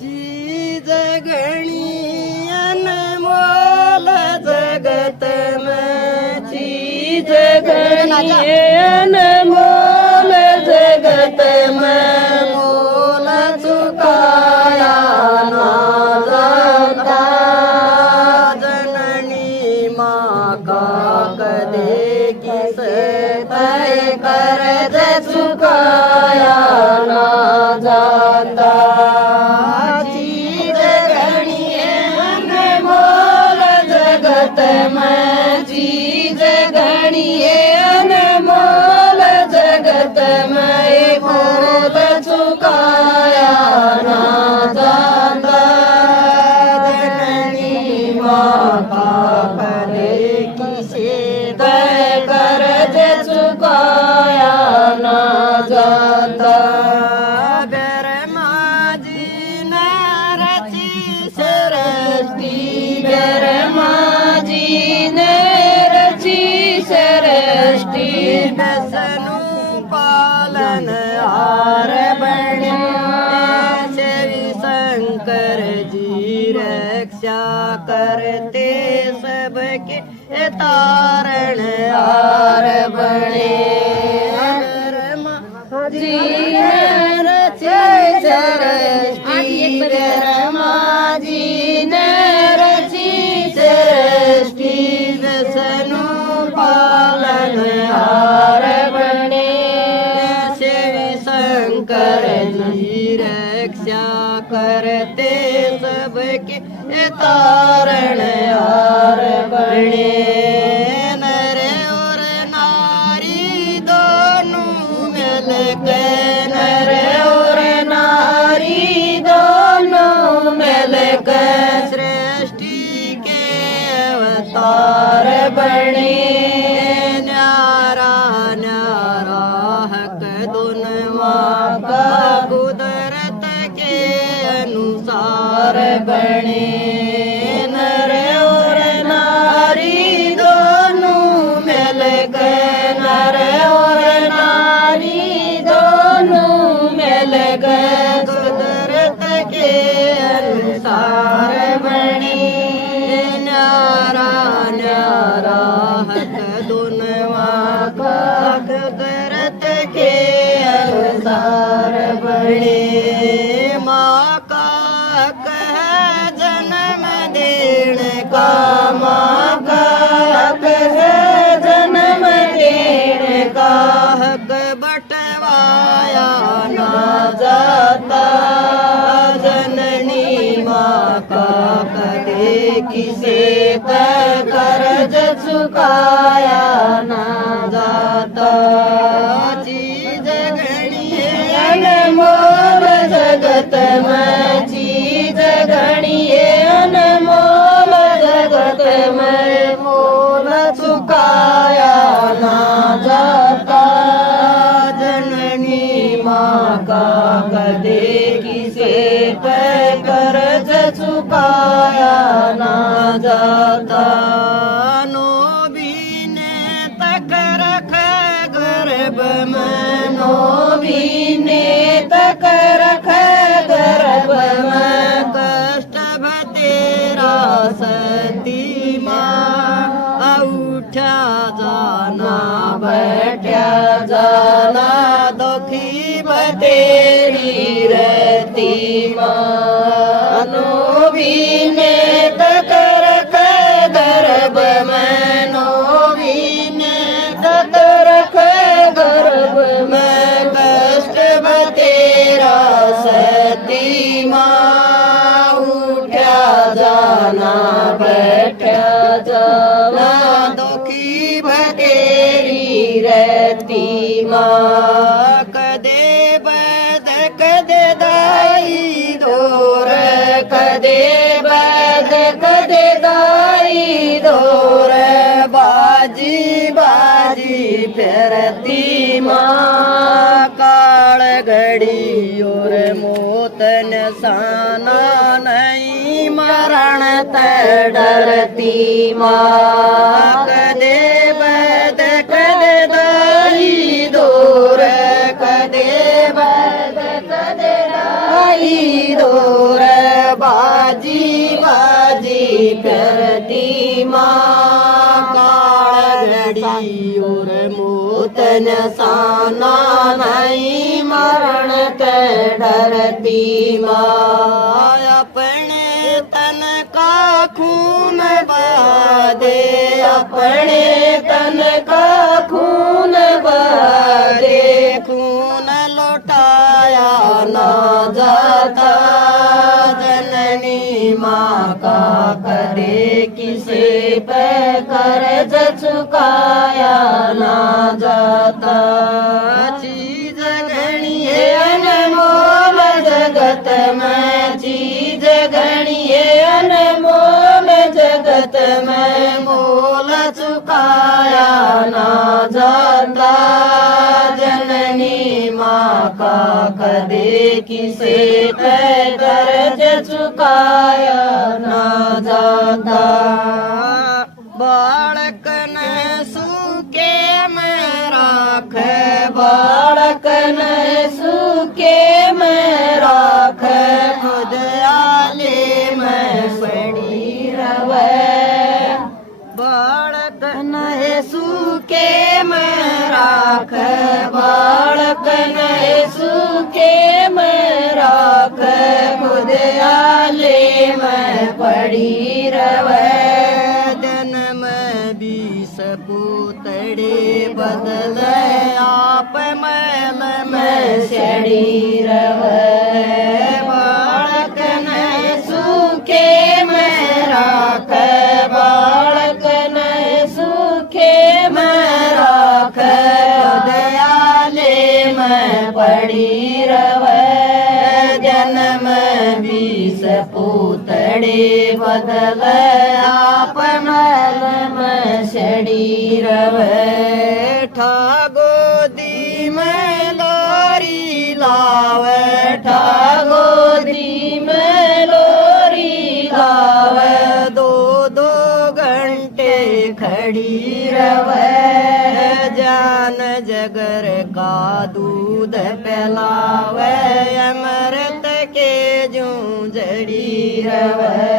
चीज घणी अनमोल जगत में, चीज घणी अनमोल जगत में, मोल चुकाया ना जाता। जननी माँ का कदे किस तय कर्ज चुकाया ना जाता। चीज घणी अनमोल जगत में, चीज घणी अनमोल जगत में, मोल चुकाया ना जाता। जननी माँ का करे किसे तय कर्ज चुकाया ना जाता। दसनु पालन हार बने, सेवी शंकर जी रक्षा करते सबके तारण हार बने। जी रचे सृष्टि, रमा जी ने रची सृष्टि, दसनु पालन हार बने, सेवी शंकर जी रक्षा करते सबके तारण हार बने। नर और नारी दोनों मिलके, नर और नारी दोनों मिलके, सृष्टि के अवतार बने। न्यारा न्यारा हक दुनवा का कुदरत के अनुसार बने। नर और नारी दोनों मिलके, नर और नारी दोनों मिलके, कुदरत के अनुसार बने। न्यारा न्यारा हक दुनवा का कुदरत के अनुसार बने। माँ का हक है जन्म देने का, माँ का हक है जन्म देने का, हक बंटवाया ना जाता। जननी माँ का कदे किसे तय कर्ज चुकाया ना जाता। चीज घणी अनमोल जगत में, चीज घणी अनमोल जगत में, मोल चुकाया ना जाता। जननी माँ का कदे किसे तय कर्ज चुकाया ना जाता। नोबीने तक रखे गर्भ में, नोबीने तक रखे गर्भ में, कष्ट तेरा सती माँ। उठा जाना बैठा जाना, दुखी तेरी रहती माँ। नोबीने तक रखे गर्भ में, नोबीने तक रखे गर्भ में, कष्ट तेरा सती माँ। उठा जाना बैठा जाना, दुखी तेरी रहती माँ। कदे बद कदे दाई दूर, कदे बद कदे दाई दूर, बाजी बाजी फिरती माँ। काल घड़ी और मौत निशाना नहीं, मरण ते डरती माँ। कदे बद कदे दाई दूर, कदे बद कदे गली दूर बाजी बाजी करती माँ काळ घड़ी और मूतन साना नहीं मरण के डरती माँ अपने तन का खून बहा दे अपने तन का खून बहा दे खून लौटाया ना जाता जननी माँ का करे किसे पे कर्ज चुकाया ना जाता चीज घनी है अनमोल जगत में चीज घनी है अनमोल जगत में मोल चुकाया ना जाता जननी माँ का कदे किसे पे कर्ज चुकाया ना जाता बालक ने सूखे में राख बालक ने सूखे में राख खुद आले में पड़ी रवे बालक ने सूखे में राख बालक ने सूखे में राख खुद आले में पड़ी रवे पूतड़े बदल आप मैल में सड़ी रवे बालक ने सूखे में राख बालक ने सूखे में राख दयाले में पड़ी रवे जन्म 20 पूतड़े बदल आप मैल में सड़ी रवे ठागोदी में लोरी लावे ठागोदी में लोरी लावे दो दो घंटे खड़ी रवे जान जगर का दूध पिलावे अमृत के जूं जड़ी रवे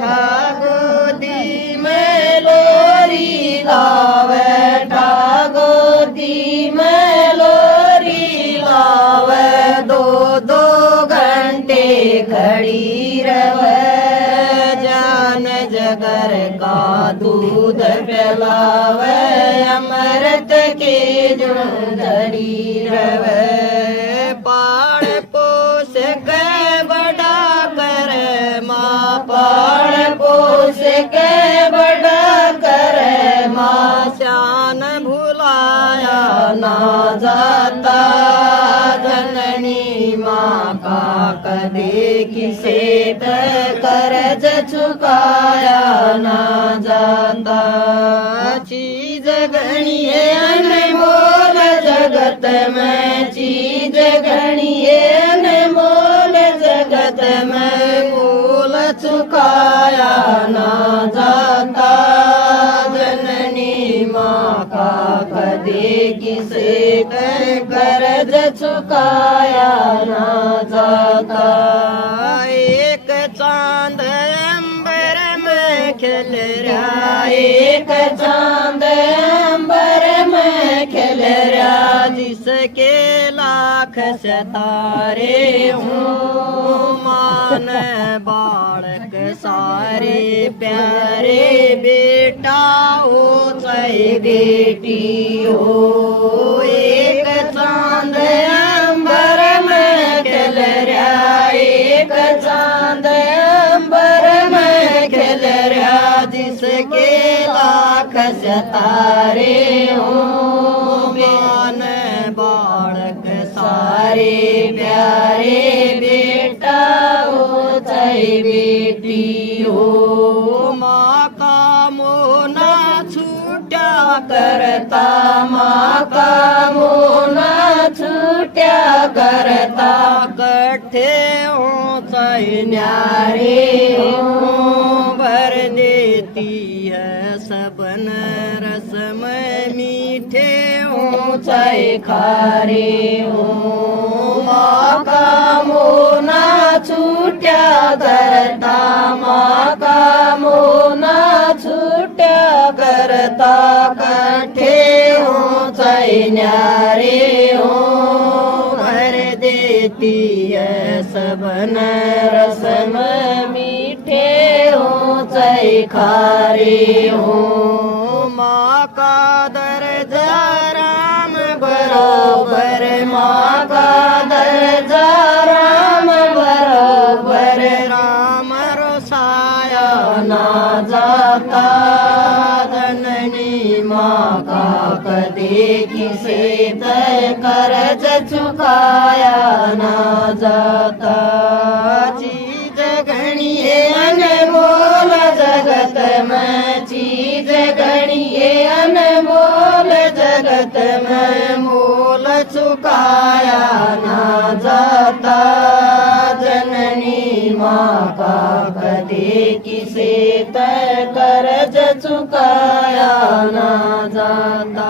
ठागोदी में लोरी लावे ठागोदी में लोरी लावे दो दो घंटे खड़ी रवे जान जगर का दूध पिलावे अमृत के जो जड़ी रवे पाड़ पोस के बड़ा कर माँ पाड़ पोस के बड़ा कर माँ शान भुलाया ना जाता जननी माँ का कदे किसे कर्ज चुकाया ना जाता चीज घनी है अनमोल जगत में चीज घनी है अनमोल जगत में मोल चुकाया ना जाता जननी माँ का कदे किसे कर्ज चुकाया ना जाता एक चांद अंबर में खिल रहा एक चांद अंबर में खिल रहा जिसके लाख सितारे हूँ मान बालक सारे प्यारे बेटा हो चाहे बेटी हो एक चांद अंबर में खिल रहा एक चांद अंबर में खिल रहा जिसके लाख सितारे हो मान बालक सारे प्यारे बेटा हो चाहे बेटी हो माँ का मोना छूटा करता माँ का मोना छूटा करता कट्ठे हो चाहे न्यारे हो भर देती है सबन रसम मीठे हो चाहे खारे हो माँ का मोना करता माका मोना छुट्या करता कठे हो चैन्यारे हो भर देती है सबन रसम मीठे हो चै खारे हो माका दर्जा राम बरोबर माका दर्जा राम बरोबर राम रोसाया ना जाता जननी माका कदे किसे तय कर्ज चुकाया ना जाता चीज घणिये अनमोल जगत में चीज घणिये अनमोल जगत में मोल चुकाया ना जाता जननी माका कदे किसे तय कर्ज चुकाया ना जाता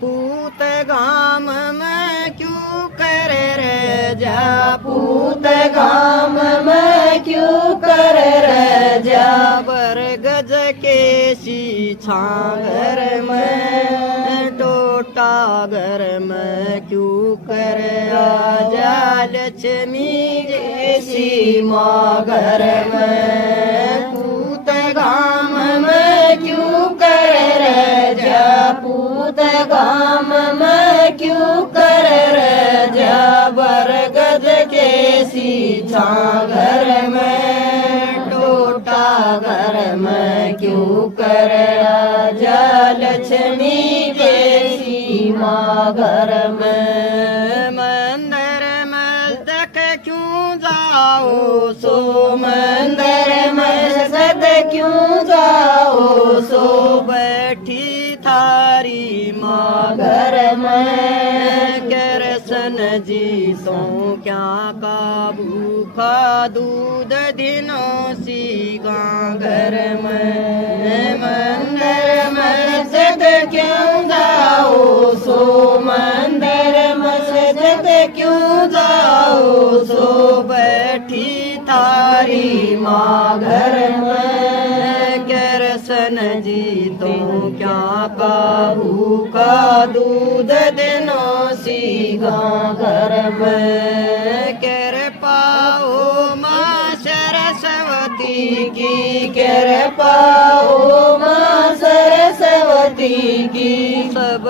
पूत गाम में क्यों कर रह जा पूत गाम में क्यों कर रह जा बर गज के शीछा घर में टोटा घर में क्यों कर आजा लक्ष्मी जैसी माँ घर में पूत गाम में क्यों कर रह जा पूत गाम में क्यों कर रह जा बर गज के शीछा घर में टोटा घर में क्यों कर राजा लक्ष्मी जैसी माँ घर में मंदिर में तक क्यों जाओ सो मंदिर में सद क्यों जाओ सो बैठी थारी माँ घर में करसन जी तो क्या का भूखा दूध दिनों सीगा घर में मंदिर में सद क्यों जाओ सो मंदिर में सद क्यों जाओ सो बैठी थारी माँ घर में करसन जी तो क्या का भूखा दूध दिनों सीगा घर में कर पाओ माँ सरस्वती की कर पाओ माँ सरस्वती की सब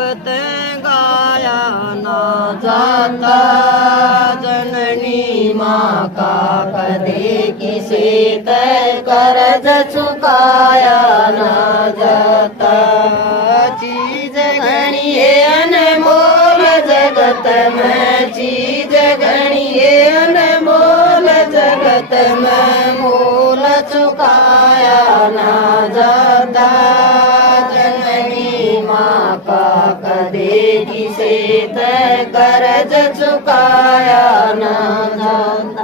गाया ना जाता जननी माँ का कदे किसे तय कर्ज चुकाया ना जाता चीज घणिये अनमोल जगत में चीज घणिये अनमोल जगत में मोल चुकाया ना जाता जननी माँ का कदे किसे तय कर्ज चुकाया ना जाता